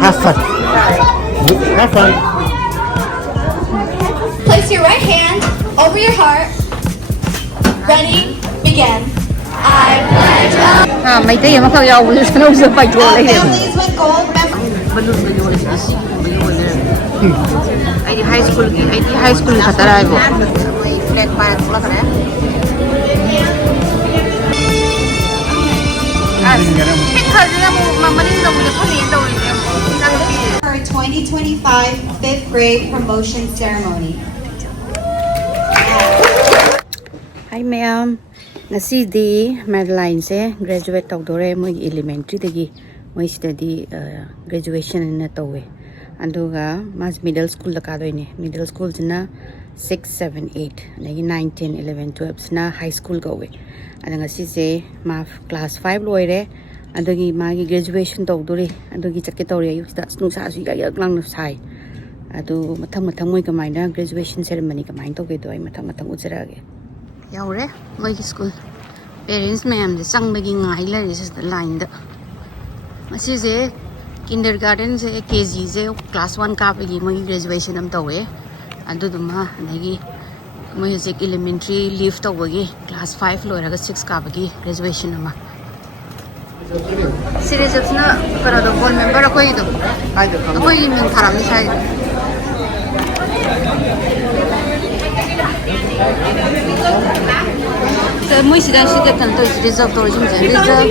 Have fun. Have fun. Place your right hand over your heart. Ready, begin. I pledge allegiance. Mấy tay mà không giàu bây giờ nó giờ phải thua lấy hết. Families with gold members. Balloon balloon là cái gì cũng balloon này. Ai đi high school khát ra ai bộ. Flag pa cũng là cái này. Cái gì mà mình đâu mình có liền đâu liền. For 2025 fifth grade promotion ceremony. Hi ma'am. Ngasi Medaline se graduate tawdore moi elementary dagi moi study graduation na tawe anduga mas middle school la ka doine middle school jina 6 7 8 nagi 9 10 11 12 na high school go we anga si se ma class 5 loire andugi magi graduation tawdore andugi chakke tawre yu sta snu sa su ya lang na sai adu mathang moi kamai na graduation ceremony kamai tawge do ai mathang ujara ge yaure moigi school parents ma'am the sang bagi ngai la this is the line the masi se kindergarten se kg se class 1 ka bagi moigi graduation am tawe adu duma nagi moi se elementary leave tawagi class 5 lo raga 6 ka bagi graduation ama series of na para do board member ko ido ai do ko min tharam ni sai So, moi sidan kan to reserve to reserve.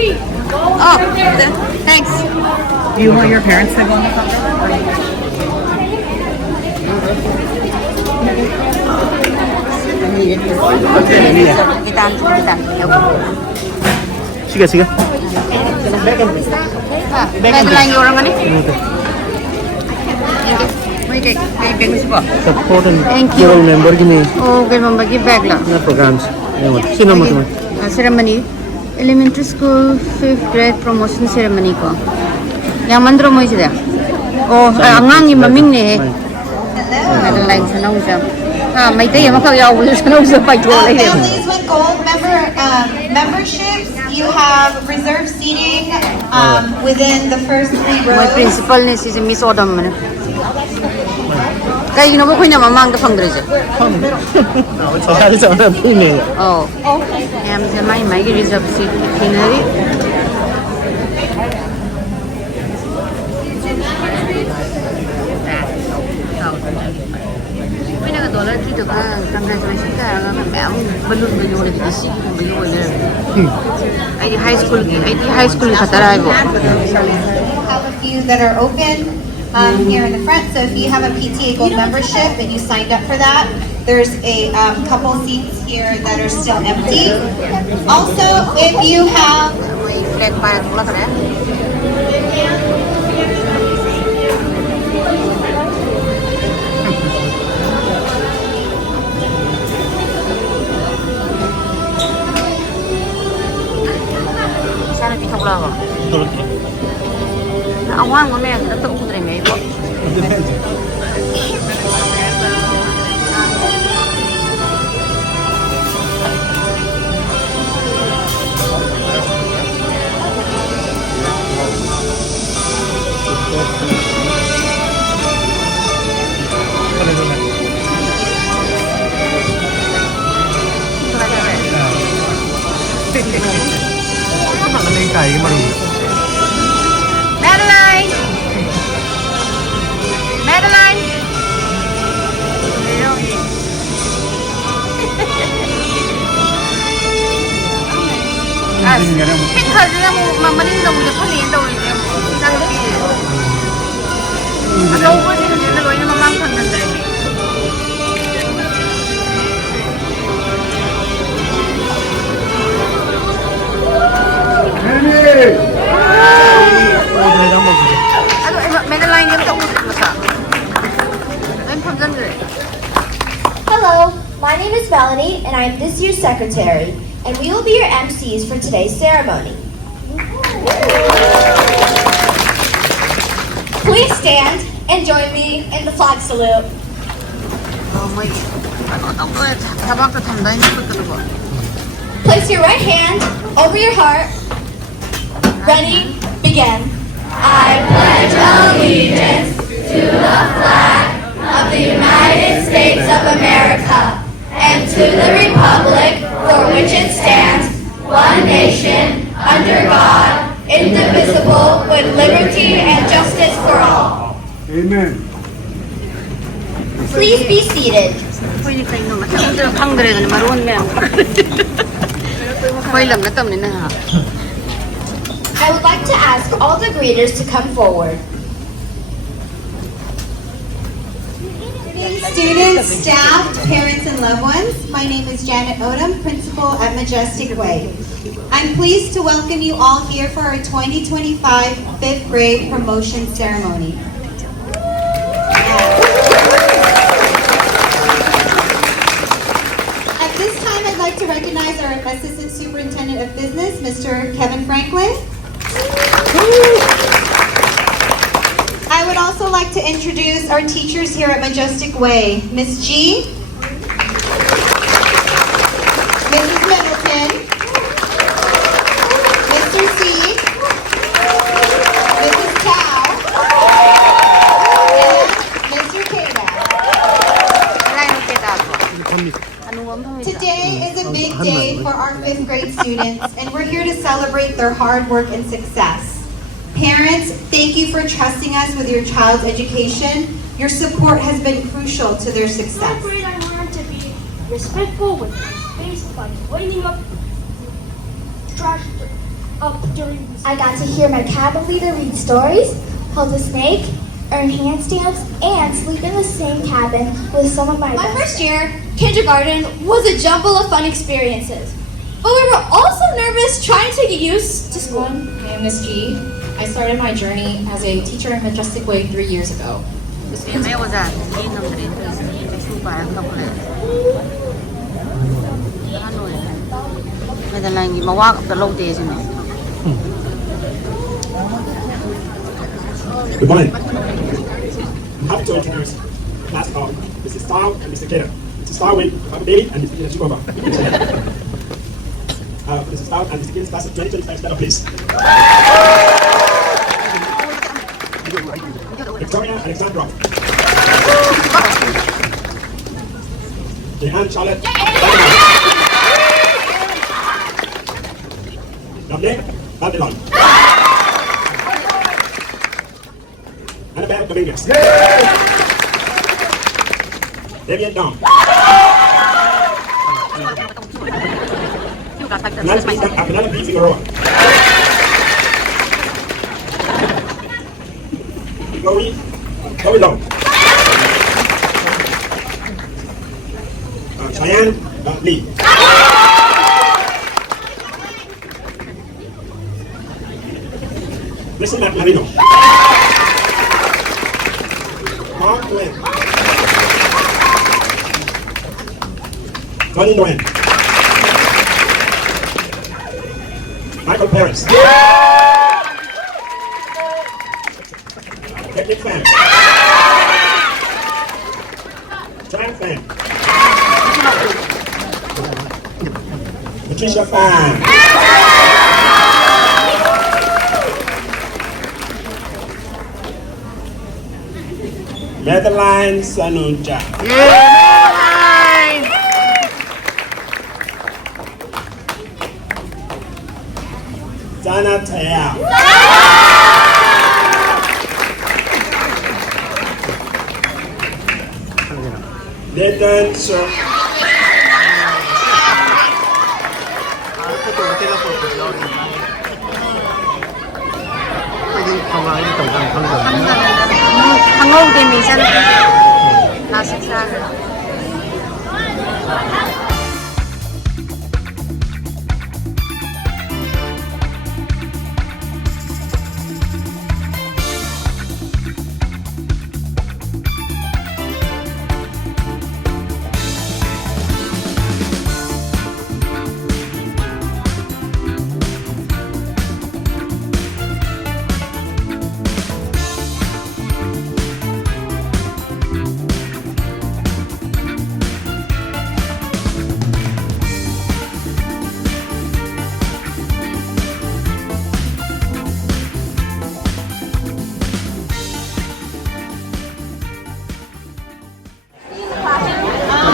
Oh, thanks. Do you want your parents to go on the photo? Kita. Sige. Medaline yung orang ni. Support and Thank you. member gini Oh, kay member gi bag la. na programs. Sino mo tuman? Ceremony. Elementary school 5th grade promotion ceremony ko. Yang mandro mo sida. Oh, angang ni maming ni. Medaline sa nang sa. May tay ma ka yaw sa nang sa pa thua lấy hết. Families with gold memberships, you have reserved seating within the first 3 My rows. principal ni si Miss Odom man. Kay gino ko kunya mamang da phang dre. Sa sa pini. Oh. Em se mai gi reserve seat kinari. Pina ka dollar dito ka congratulations ka ma'am balloon le si balloon le. Ai high school khatara ai bo. Have a few that are open here in the front. So if you have a PTA Gold membership and you signed up for that, there's a couple seats here that are still empty. Also, if you have Flag pa cũng là cái này. Sana đi không lo. Ông Hoàng của mẹ đã tự không thể mấy bộ. Medaline. Cái gì mà mình đâu mình có liền đâu liền. Sang cái gì. Đâu có gì nó gọi nó mang thằng này. Medaline yung tawag mo sa. I'm from Zandre. Hello, my name is Melanie, and I am this year's secretary, and we will be your MCs for today's ceremony. Please stand and join me in the flag salute. Oh my God. Tabak to tanda yung pagkatubo. Place your right hand over your heart. Ready, begin. I pledge allegiance to the republic for which it stands, one nation, under God, indivisible, with liberty and justice for all. Amen. Please be seated. I would like to ask all the greeters to come forward. Students, staff, parents, and loved ones, my name is Janet Odom, principal at Majestic Way. I'm pleased to welcome you all here for our 2025 fifth grade promotion ceremony. At this time, I'd like to recognize our Assistant Superintendent of Business, Mr. Kevin Franklin. I would also like to introduce our teachers here at Majestic Way. Ms. G, Mrs. Middleton, Mr. C, Mrs. Chow, and Mr. Kada. Today is a big day for our fifth grade students, and we're here to celebrate their hard work and success. Parents, thank you for trusting us with your child's education. Your support has been crucial to their success. I learned to be respectful with my space by cleaning up trash up during the I got to hear my cabin leader read stories, hold a snake, earn hand stamps, and sleep in the same cabin with some of my best first year, kindergarten, was a jumble of fun experiences. But we were also nervous trying to get used to school. My name is G. I started my journey as a teacher in Majestic Way 3 years ago. This means Good morning. I'm happy to introduce class of Mrs. Style and Mr. Kato. Mrs. Style with Papa Bailey and Mr. Kato Shikova. Mrs. Style and Mr. Kato's class of 2025 stand up, please. Victoria Alexandra. Jehan Charlotte. Lovely Babylon. Annabelle Dominguez. Devian Dong. Penelope Figueroa. Chloe Long. Cheyenne Lee. Listen back, Marino. Mark Nguyen. Tony Nguyen. Michael Paris. Technic fan. Tran fan. Patricia fan. Medaline Sanuja. Dana Taya. Nathan Sir.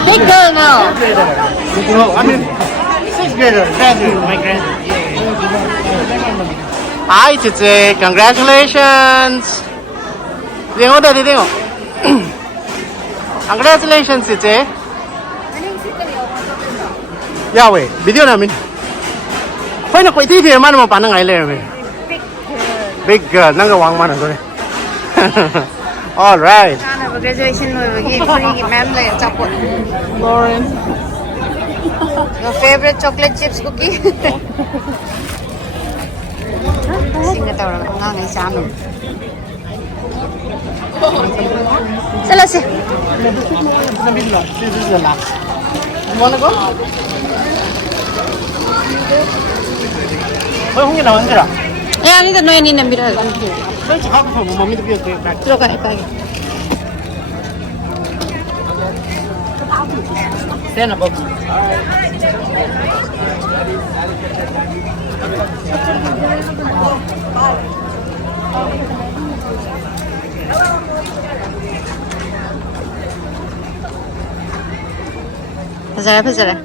Big girl now. No, I mean, 6th grader, graduate, my graduate. Hi, Chiche, congratulations. Dingo da, dingo. Congratulations, Chiche. Yeah, wait, video namin. Pwede na kwiti di man mo pa nang ailer. Big girl, nang gawang man ako. All right. Graduation free ma'am like chocolate. Lauren. Your favorite chocolate chips cookie? Singa tao lang ang ngay sa amin. Sala si. This is the last. You wanna go? Hoy, 홍이 나왔더라. Eh, ang ito noy ni nambira. Let's have some mommy to be back. Pero kaya kaya. Stand up. Pasara.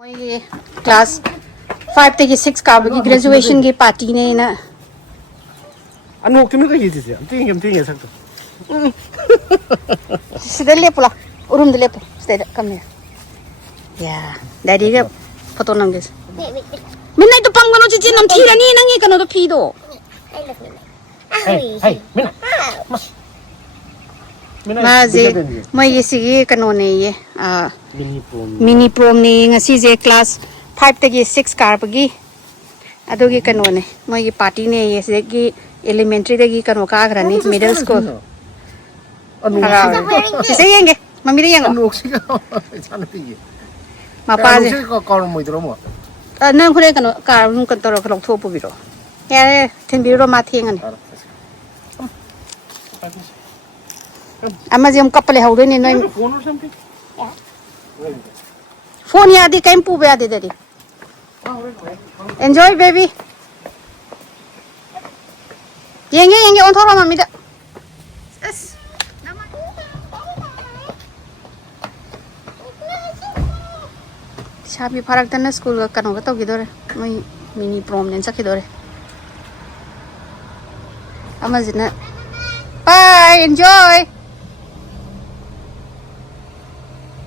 My class 5 to 6 ka graduation ki party ne na. Ano kami ka yiti siya? Tingin sakto. Sida lepo la. Urum de lepo. Sida come here. Yeah. Daddy ka photo nang des. Minna ito pang gano chichi nam thira ni nang ikano to phido. Hey, Mina. Mas. Mazi moi isigi kano ne ye. Mini prom ni ngasi je class 5 tagi 6 car pagi adogi kano ne moi gi party ne ye se gi elementary tagi kano ka grani middle school si se yenge mami re yengo Oksiga. Sana pigi. mapa je Oksiga ko mo idro mo. nang khore kano car nung kan toro khlok tho pu biro ya ten biro ma theng ani ama jem couple haude ni noi Phone or something? phone ya di kaim pu be ade dedi enjoy baby yenge on thoro mami da yes Sabi parak tan school ka kanu ka to gidore mai mini prom nen sakidore amazina bye enjoy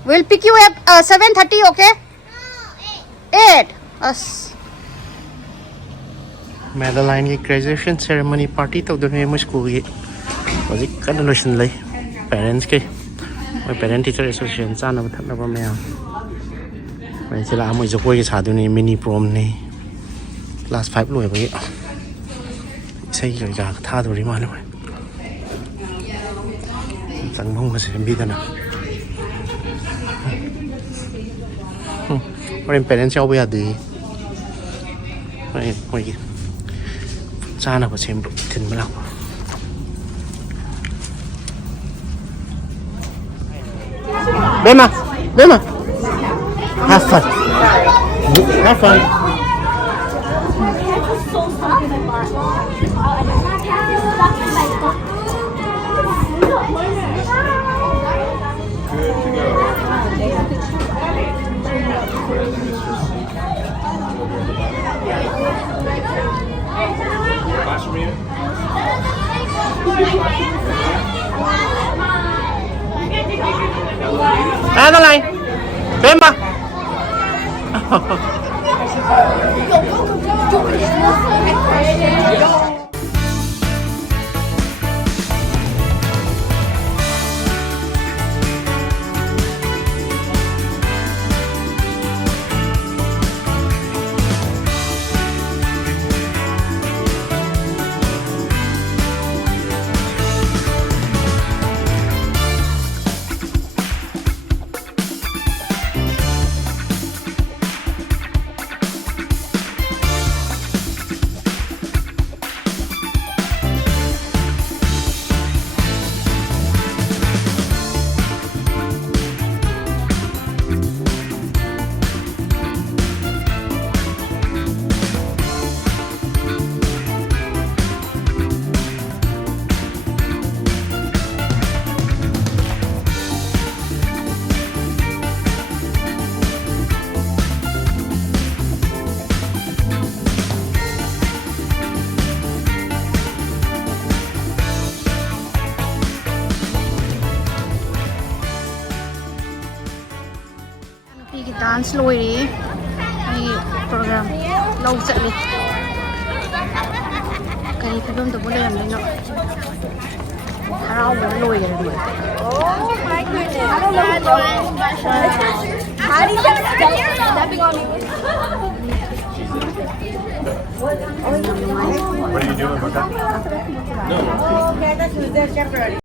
we'll pick you up 7:30 okay 8 us Medaline की graduation ceremony party तो दोनों में school की वही condition ले parents के मैं parent teacher association चाना बताना पा मैं मैं चला हम इसे कोई के साथ उन्हें mini prom ने class 5 लोग हैं सही लगा था तो रिमान में संगमों में से भी था ना और इन parents जाओ भी आदि मैं चाना को सेम दिन में लाओ Bema have fun Medaline Bema dance lori ni program lau chatli kai phibam to bole ram no harau ba loi ga ni Oh my goodness. I don't know who how do you stepping on me? What are you doing, Becca? No. Oh, okay, that's temporary.